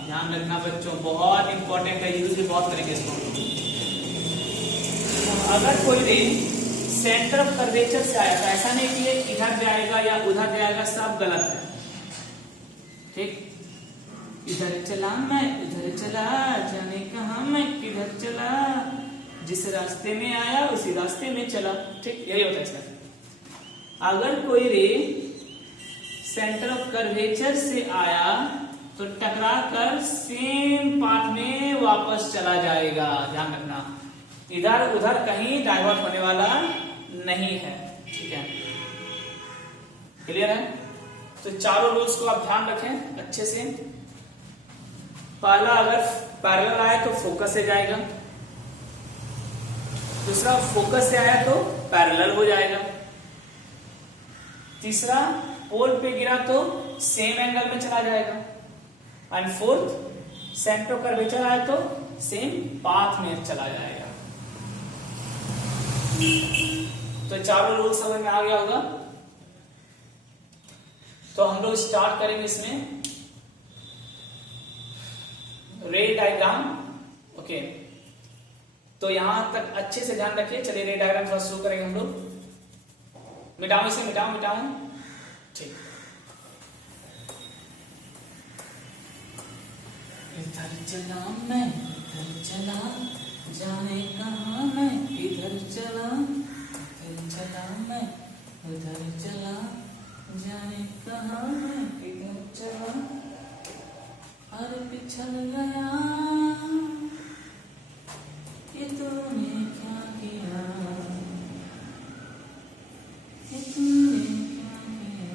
ध्यान रखना बच्चों, बहुत इंपॉर्टेंट है, यूज भी बहुत करेंगे इसको। अगर कोई रे सेंटर ऑफ कर्वेचर से आया, तो ऐसा नहीं कि ये इधर जाएगा या उधर जाएगा, सब गलत है। ठीक, इधर चला मैं, उधर चला, जाने कहां मैं, किधर चला, जिस रास्ते में आया उसी रास्ते में चला। ठीक, यही होता है इसका। अगर कोई रे सेंटर ऑफ कर्वेचर से आया, तो टकरा कर सेम पाथ में वापस चला जाएगा। ध्यान रखना, इधर उधर कहीं डाइवर्ट होने वाला नहीं है। ठीक है, क्लियर है? तो चारों रूल्स को आप ध्यान रखें अच्छे से। पहला, अगर पैरेलल आया तो फोकस से जाएगा, दूसरा फोकस से आया तो पैरेलल हो जाएगा, तीसरा पोल पे गिरा तो सेम एंगल में चला जाएगा, and fourth centre of curvature आया तो सेम पाथ में चला जाएगा। तो चारों रूल समझ में आ गया होगा। तो हम लोग स्टार्ट करेंगे इसमें रे डायग्राम। ओके, तो यहां तक अच्छे से ध्यान रखिए। चलिए रे डायग्राम थोड़ा शुरू करेंगे हम लोग। मिटाओ इसे, मिटाओ। ठीक, इधर चला मैं, इधर चला, जाने कहां मैं, इधर चला, इधर चला मैं, उधर चला, जाने कहां मैं, इधर चला, और पिछल गया, ये तूने क्या किया, ये तूने क्या किया।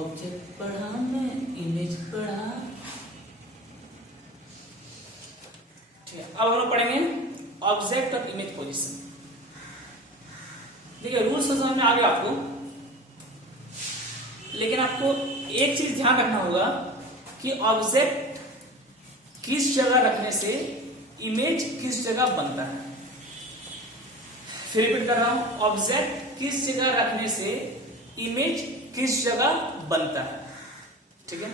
ऑब्जेक्ट पढ़ा मैं, इमेज पढ़ा। ठीक है, अब हम लोग पढ़ेंगे ऑब्जेक्ट और इमेज पोजीशन। देखिए रूल्स तो समझ में आ गया आपको, लेकिन आपको एक चीज ध्यान रखना होगा कि ऑब्जेक्ट किस जगह रखने से इमेज किस जगह बनता है। फिर रिपीट कर रहा हूं, ऑब्जेक्ट किस जगह रखने से इमेज किस जगह बनता है। ठीक है,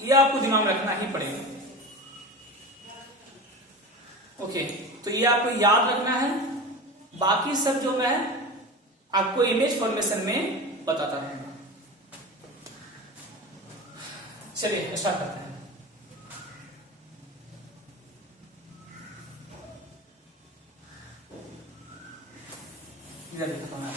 यह आपको दिमाग में रखना ही पड़ेगा। ओके, तो ये आपको याद रखना है। बाकी सब जो मैं आपको इमेज फॉर्मेशन में बताता रहूंगा। चलिए स्टार्ट करते हैं। इधर देखो मैं,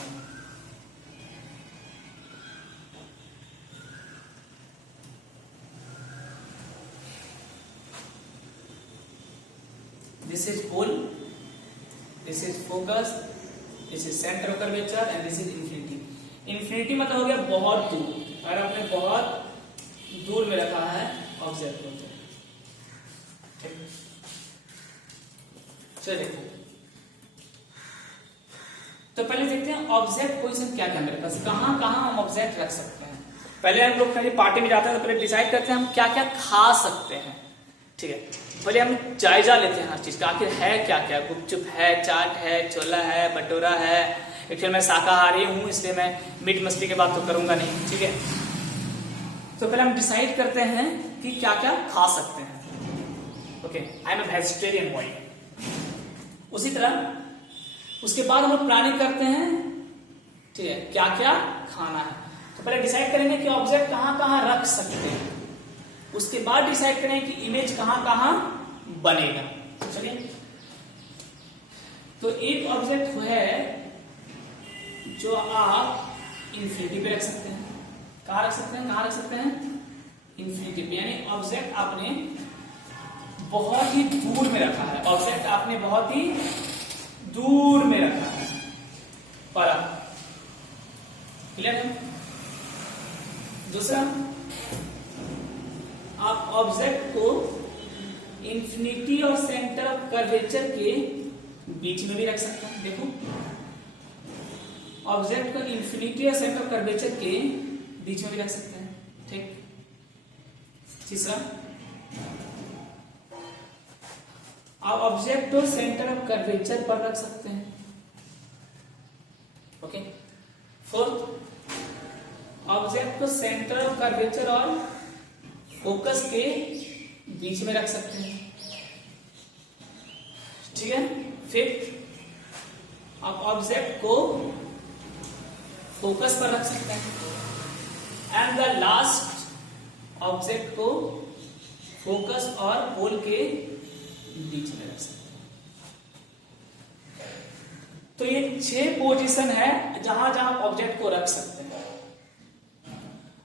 this is pole, this is focus, this is center of curvature and this is infinity. infinity मतलब हो गया बहुत दूर, अगर आपने बहुत दूर में रखा है ऑब्जेक्ट को। ठीक, चलिए देखो, तो पहले देखते हैं ऑब्जेक्ट पोजीशन क्या क्या मेरे पास, कहां कहां हम ऑब्जेक्ट रख सकते हैं। पहले हम लोग कहीं पार्टी में जाते हैं तो पहले डिसाइड करते हैं हम क्या क्या खा सकते हैं, ठीक है। पहले हम जायजा लेते हैं हर चीज का, आखिर है क्या क्या, गुपचुप है, चाट है, छोला है, भटूरा है। एक्चुअली मैं शाकाहारी हूँ इसलिए मैं मीट मछली की बात तो करूंगा नहीं, ठीक है। तो पहले हम डिसाइड करते हैं कि क्या क्या खा सकते हैं। Okay, I am a vegetarian boy. उसी तरह उसके बाद हम लोग प्लानिंग करते हैं, ठीक है, क्या क्या खाना है। तो पहले डिसाइड करेंगे कि ऑब्जेक्ट कहां कहां रख सकते हैं, उसके बाद डिसाइड करें कि इमेज कहां कहां बनेगा। चलिए, तो एक ऑब्जेक्ट है जो आप इंफिनिटी पे रख सकते हैं। कहां रख सकते हैं, कहां रख सकते हैं, इंफिनिटी पे, यानी ऑब्जेक्ट आपने बहुत ही दूर में रखा है, ऑब्जेक्ट आपने बहुत ही दूर में रखा है। पर क्लियर है। दूसरा, आप ऑब्जेक्ट को इंफिनिटी और सेंटर ऑफ कर्वेचर के बीच में भी रख सकते हैं। देखो, ऑब्जेक्ट को इंफिनिटी और सेंटर ऑफ कर्वेचर के बीच में भी रख सकते हैं, ठीक। तीसरा, आप ऑब्जेक्ट को सेंटर ऑफ कर्वेचर पर रख सकते हैं, ओके। फोर्थ, ऑब्जेक्ट को सेंटर ऑफ कर्वेचर और फोकस के बीच में रख सकते हैं, ठीक है। फिफ्थ, आप ऑब्जेक्ट को फोकस पर रख सकते हैं। एंड द लास्ट, ऑब्जेक्ट को फोकस और पोल के बीच में रख सकते हैं। तो ये 6 पोजीशन है जहां जहां ऑब्जेक्ट को रख सकते हैं।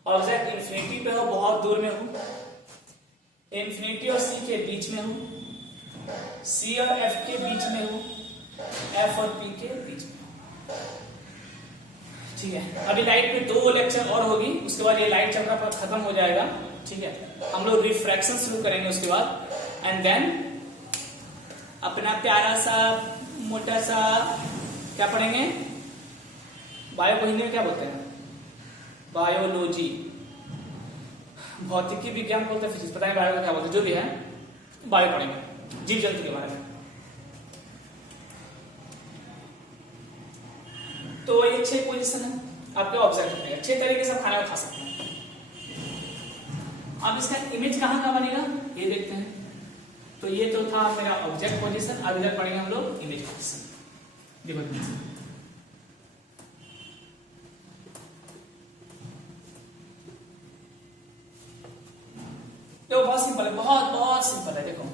ऑब्जेक्ट इंफिनिटी पे हो, बहुत दूर में हो, इंफिनिटी और सी के बीच में हो, सी और एफ के बीच में हो, एफ और पी के बीच में हो, ठीक है। अभी लाइट में 2 लेक्चर और होगी, उसके बाद ये लाइट चक्र खत्म हो जाएगा, ठीक है। हम लोग रिफ्रैक्शन शुरू करेंगे उसके बाद, एंड देन अपना प्यारा सा मोटा सा क्या पढ़ेंगे, बायो को हिंदी में क्या बोलते हैं, बायोलॉजी, भौतिकी विज्ञान बोलते हैं, फिजिक्स पता नहीं बायो का क्या बोलते हैं, जो भी है बायो पढ़ेंगे, जीव जंतु के बारे में। तो ये 6 पोजीशन है आपके ऑब्जेक्ट में, अच्छे तरीके से खाना खा सकते हैं। अब इसका इमेज कहां का बनेगा ये देखते हैं। तो ये तो था मेरा ऑब्जेक्ट पोजीशन, अब इधर पढ़ेंगे हम लोग इमेज पोजीशन। देखो तो बहुत सिंपल है, बहुत बहुत सिंपल है। देखो,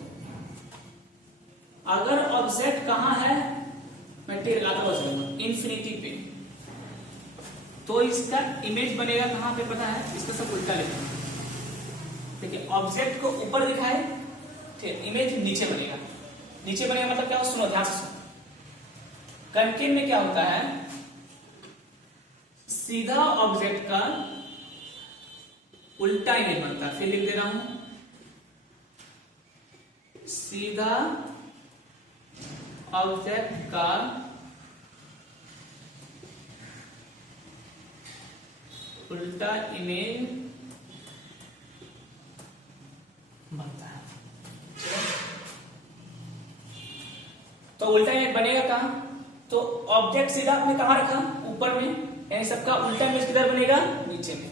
अगर ऑब्जेक्ट कहां है, मैं टेर लगाता हूं इंफिनिटी पे, तो इसका इमेज बनेगा कहां पे पता है, इसका सब उल्टा लिखा है। देखिए, ऑब्जेक्ट को ऊपर दिखाए, ठीक, इमेज नीचे बनेगा। नीचे बनेगा मतलब क्या, सुनो ध्यान से सुनो। कनकेव में क्या होता है, सीधा ऑब्जेक्ट का उल्टा इमेज बनता है। फिर लिख दे रहा हूं, सीधा ऑब्जेक्ट का उल्टा इमेज बनता है। तो उल्टा इमेज बनेगा कहां, तो ऑब्जेक्ट सीधा आपने कहां रखा, ऊपर में, यानी सबका उल्टा इमेज किधर बनेगा, नीचे में।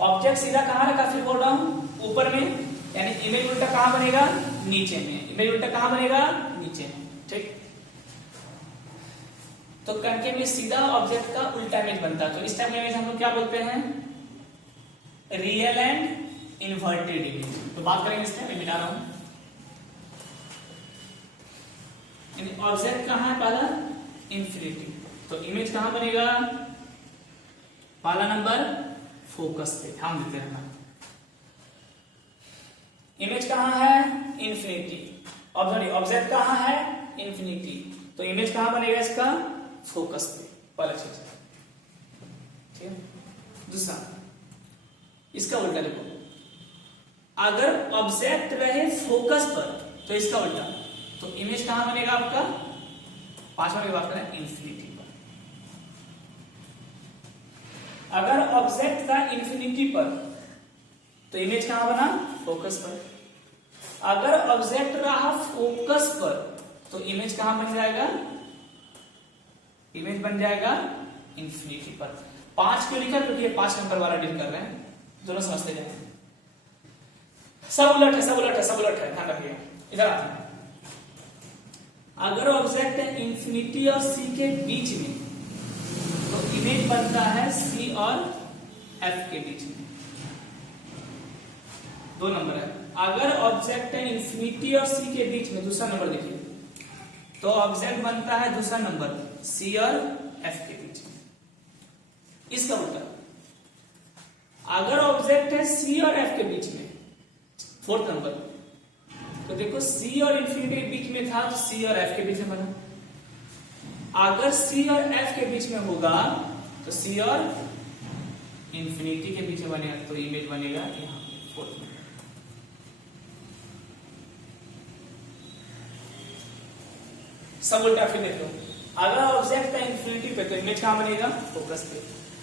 ऑब्जेक्ट सीधा कहां रखा, फिर बोल रहा हूं ऊपर में, यानी इमेज उल्टा कहां बनेगा, नीचे में। इमेज उल्टा कहां बनेगा, नीचे में, ठीक। तो कनकेव में सीधा ऑब्जेक्ट का उल्टा इमेज बनता है। तो इस टाइप का इमेज हम लोग क्या बोलते हैं, रियल एंड इन्वर्टेड इमेज। तो बात करेंगे इस टाइप में, मिटा रहा हूं। ऑब्जेक्ट कहां है, पहला इंफिनिटी, तो इमेज कहां बनेगा, पहला नंबर फोकस पे, ध्यान देते रहना। इमेज कहां है, इंफिनिटी, ऑब्जेक्ट कहां है, इंफिनिटी, तो इमेज कहां बनेगा इसका, फोकस पे, पहला चीज, ठीक है। दूसरा, इसका उल्टा देखो, अगर ऑब्जेक्ट रहे फोकस पर तो इसका उल्टा, तो इमेज कहां बनेगा आपका, पांचवा की बात करें, इंफिनिटी पर। अगर ऑब्जेक्ट था इंफिनिटी पर तो इमेज कहां बना, फोकस पर। अगर ऑब्जेक्ट रहा फोकस पर तो इमेज कहां बन जाएगा, इमेज बन जाएगा इंफिनिटी पर। 5 क्यों लिखा, क्योंकि ये 5 नंबर वाला डील कर रहे हैं, दोनों समझते जाए। सब उलट है, सब उलट है, सब उलट है, ध्यान रखिए। इधर आते हैं, अगर ऑब्जेक्ट है इंफिनिटी और सी के बीच में तो इमेज बनता है सी और एफ के बीच में। 2 नंबर है। अगर ऑब्जेक्ट है इंफिनिटी और सी के बीच में, दूसरा नंबर देखिए, तो ऑब्जेक्ट बनता है दूसरा नंबर सी और एफ के बीच में। इसका उल्टा, अगर ऑब्जेक्ट है सी और एफ के बीच में, 4th नंबर, तो देखो सी और इंफिनिटी के बीच में था तो सी और एफ के बीच में बना। अगर सी और एफ के बीच में होगा तो सी और इंफिनिटी के बीच में बनेगा, तो इमेज बनेगा यहां 4th नंबर। सब उल्टा फिर देखो, अगर ऑब्जेक्ट है इंफिनिटी पे तो इमेज कहां बनेगा, फोकस पे।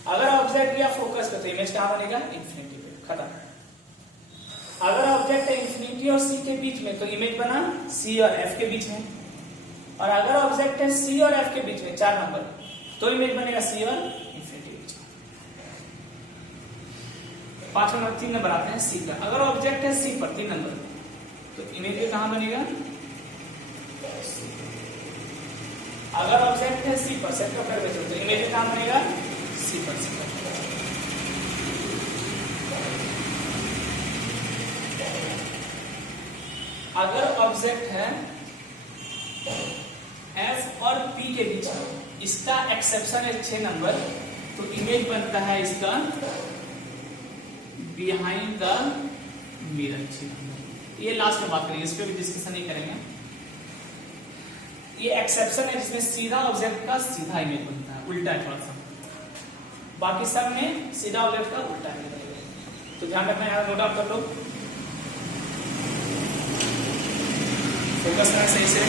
अगर ऑब्जेक्ट गया फोकस पे तो इमेज कहां बनेगा, इंफिनिटी पे। खत्म। अगर ऑब्जेक्ट है इंफिनिटी और सी के बीच में तो इमेज बना सी और एफ के बीच में। और अगर ऑब्जेक्ट है सी और एफ के बीच में, 4 नंबर, तो इमेज बनेगा सी और इंफिनिटी के बीच में। 5 नंबर, 3 नंबर आते हैं सी का। अगर ऑब्जेक्ट है सी पर 3 नंबर, तो इमेज कहां बनेगा, अगर ऑब्जेक्ट है सी पर, सेट कर देते तो इमेज कहां बनेगा, सी पर। अगर ऑब्जेक्ट है एफ और पी के बीच में, इसका एक्सेप्शन है 6 नंबर, तो इमेज बनता है इसका बिहाइंड द मिरर। 6 नंबर, ये लास्ट में बात करेंगे, इस पर भी डिस्कशन नहीं करेंगे। ये एक्सेप्शन है जिसमें सीधा ऑब्जेक्ट का सीधा इमेज बनता है, उल्टा है थोड़ा सा, बाकी सब में सीधा ऑब्जेक्ट का उल्टा इमेज बनेगा। तो ध्यान रखना, यहाँ नोट आउट कर लो, फोकस करना सही से।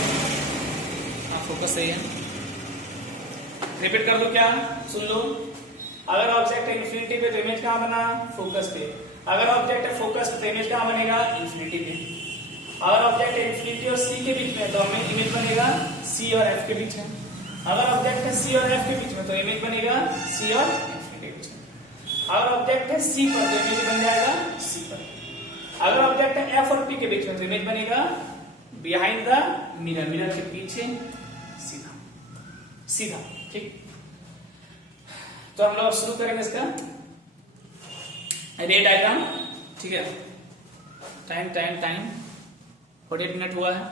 हाँ, फोकस सही है। रिपीट कर दो, क्या सुन लो। अगर ऑब्जेक्ट है इंफिनिटी पे तो इमेज कहां बना, फोकस पे। अगर ऑब्जेक्ट है फोकस पे तो इमेज कहां बनेगा, इंफिनिटी पे। अगर ऑब्जेक्ट है इंफिनिटी और सी के बीच में तो हमें इमेज बनेगा सी और एफ के बीच में। अगर ऑब्जेक्ट है सी और एफ के बीच में तो इमेज बनेगा सी और इंफिनिटी के बीच में। अगर ऑब्जेक्ट है सी पर तो इमेज बन जाएगा सी पर। अगर ऑब्जेक्ट है एफ और पी के बीच में तो इमेज बनेगा बिहाइंड द मिरर, मिरर के पीछे सीधा सीधा। ठीक, तो हम लोग शुरू करेंगे इसका रे डायग्राम। ठीक है, टाइम 48 मिनट हुआ है।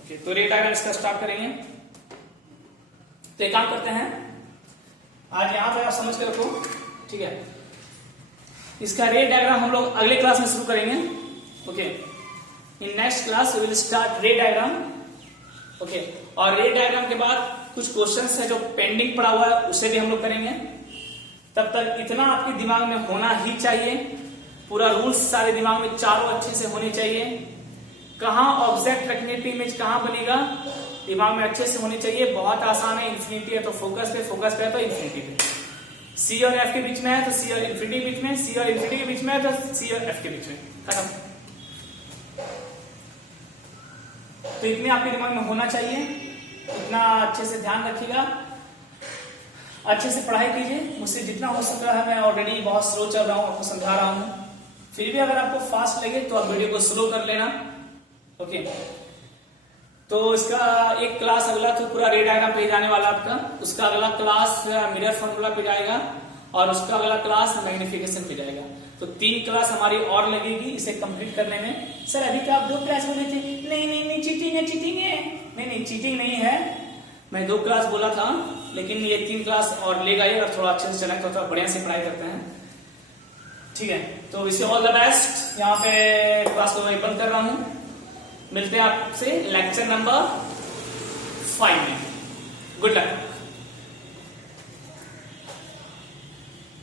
ओके, तो रे डायग्राम इसका स्टार्ट करेंगे। तो एक काम करते हैं, आज यहां पे आप समझ के रखो। ठीक है, इसका रे डायग्राम हम लोग अगले क्लास में शुरू करेंगे। Okay, in next class we will start ray diagram. Okay, और रे डायग्राम के बाद कुछ क्वेश्चंस है जो पेंडिंग पड़ा हुआ है, उसे भी हम लोग करेंगे। तब तक इतना आपके दिमाग में होना ही चाहिए, पूरा रूल्स सारे दिमाग में चारों अच्छे से होने चाहिए। कहां ऑब्जेक्ट रखने पे इमेज कहां बनेगा, दिमाग में अच्छे से होनी चाहिए। बहुत आसान है, इंफिनिटी है तो फोकस पे, फोकस पे है तो इंफिनिटी पे। सी और एफ के बीच में है तो सी और इंफिनिटी के बीच में, सी और इंफिनिटी के बीच में है तो सी और एफ के बीच में। खत्म। तो इतने आपके दिमाग में होना चाहिए, इतना अच्छे से ध्यान रखिएगा, अच्छे से पढ़ाई कीजिए। मुझसे जितना हो सका है, मैं ऑलरेडी बहुत स्लो चल रहा हूँ, आपको समझा रहा हूँ। फिर भी अगर आपको फास्ट लगे तो आप वीडियो को स्लो कर लेना। ओके, तो इसका एक क्लास अगला तो पूरा रे डायग्राम पे जाने वाला आपका, उसका अगला क्लास मिरर फॉर्मूला पे जाएगा और उसका अगला क्लास मैग्निफिकेशन पे जाएगा। तो 3 क्लास हमारी और लगेगी इसे कंप्लीट करने में। सर अभी तो आप 2 क्लास बोले थे। नहीं, चीटिंग है, चीटिंग है। नहीं, चीटिंग नहीं है, मैं 2 क्लास बोला था, लेकिन ये 3 क्लास और लेगा ये, और थोड़ा अच्छे से चलें तो थोड़ा बढ़िया से पढ़ाई करते हैं। ठीक है, तो इसे ऑल द बेस्ट। यहाँ पे क्लास को मैं बंद कर रहा हूँ। मिलते हैं आपसे लेक्चर नंबर 5 में। Good luck.